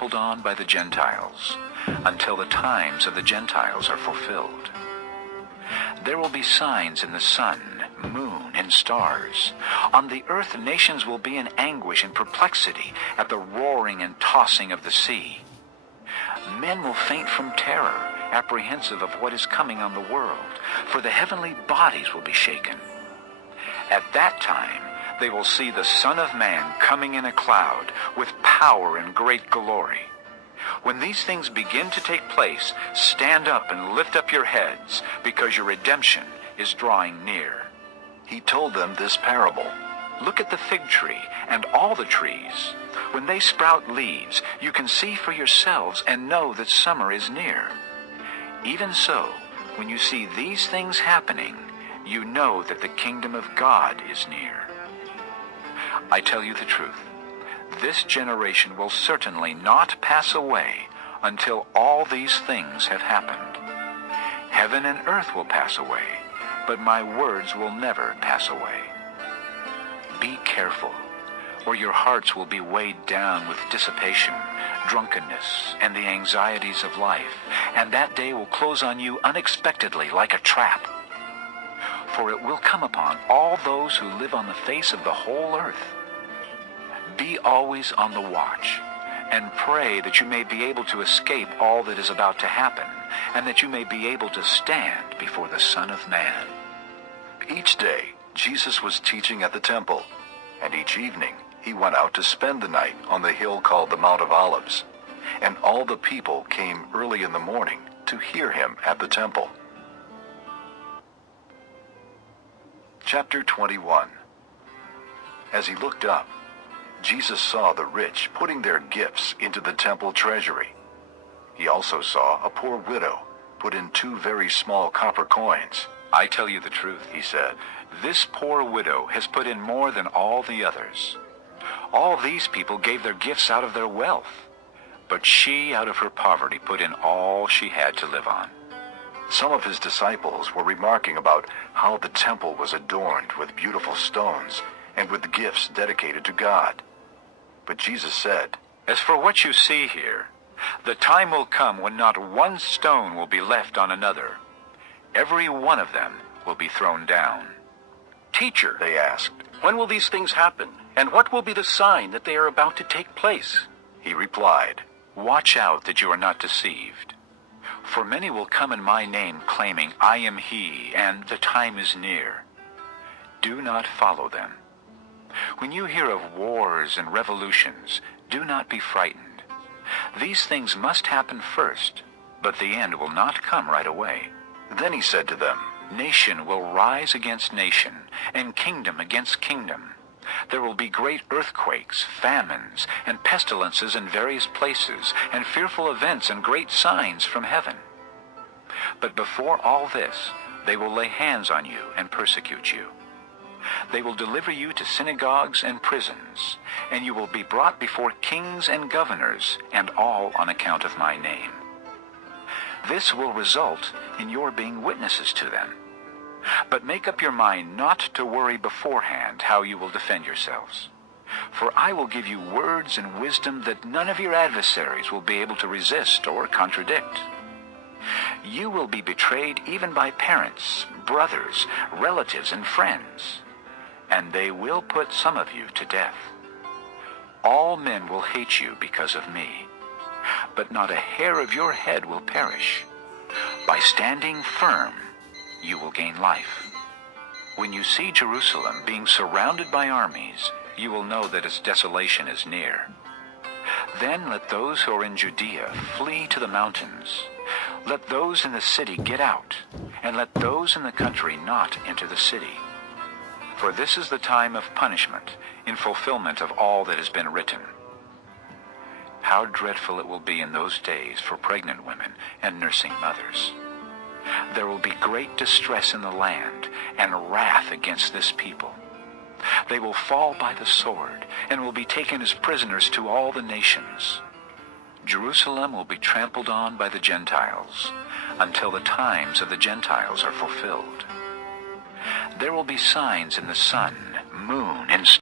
trampled on by the Gentiles, until the times of the Gentiles are fulfilled. There will be signs in the sun, moon, and stars. On the earth nations will be in anguish and perplexity at the roaring and tossing of the sea. Men will faint from terror, apprehensive of what is coming on the world, for the heavenly bodies will be shaken. At that time they will see the Son of Man coming in a cloud with power and great glory. When these things begin to take place, stand up and lift up your heads, because your redemption is drawing near. He told them this parable. Look at the fig tree and all the trees. When they sprout leaves, you can see for yourselves and know that summer is near. Even so, when you see these things happening, you know that the kingdom of God is near. I tell you the truth. This generation will certainly not pass away until all these things have happened. Heaven and earth will pass away, but my words will never pass away. Be careful, or your hearts will be weighed down with dissipation, drunkenness, and the anxieties of life, and that day will close on you unexpectedly like a trap. For it will come upon all those who live on the face of the whole earth. Be always on the watch, and pray that you may be able to escape all that is about to happen, and that you may be able to stand before the Son of Man. Each day, Jesus was teaching at the temple, and each evening he went out to spend the night on the hill called the Mount of Olives, and all the people came early in the morning to hear him at the temple. Chapter 21. As he looked up, Jesus saw the rich putting their gifts into the temple treasury. He also saw a poor widow put in 2 very small copper coins. I tell you the truth, he said, this poor widow has put in more than all the others. All these people gave their gifts out of their wealth, but she out of her poverty put in all she had to live on. Some of his disciples were remarking about how the temple was adorned with beautiful stones and with gifts dedicated to God. But Jesus said, As for what you see here, the time will come when not one stone will be left on another. Every one of them will be thrown down. Teacher, they asked, when will these things happen, and what will be the sign that they are about to take place? He replied, Watch out that you are not deceived. For many will come in my name, claiming, I am he, and the time is near. Do not follow them. When you hear of wars and revolutions, do not be frightened. These things must happen first, but the end will not come right away. Then he said to them, Nation will rise against nation, and kingdom against kingdom. There will be great earthquakes, famines, and pestilences in various places, and fearful events and great signs from heaven. But before all this, they will lay hands on you and persecute you. They will deliver you to synagogues and prisons, and you will be brought before kings and governors, and all on account of my name. This will result in your being witnesses to them. But make up your mind not to worry beforehand how you will defend yourselves. For I will give you words and wisdom that none of your adversaries will be able to resist or contradict. You will be betrayed even by parents, brothers, relatives, and friends, and they will put some of you to death. All men will hate you because of me, but not a hair of your head will perish. By standing firm, you will gain life. When you see Jerusalem being surrounded by armies, you will know that its desolation is near. Then let those who are in Judea flee to the mountains. Let those in the city get out, and let those in the country not enter the city. For this is the time of punishment, in fulfillment of all that has been written. How dreadful it will be in those days for pregnant women and nursing mothers. There will be great distress in the land, and wrath against this people. They will fall by the sword, and will be taken as prisoners to all the nations. Jerusalem will be trampled on by the Gentiles, until the times of the Gentiles are fulfilled. There will be signs in the sun, moon, and stars.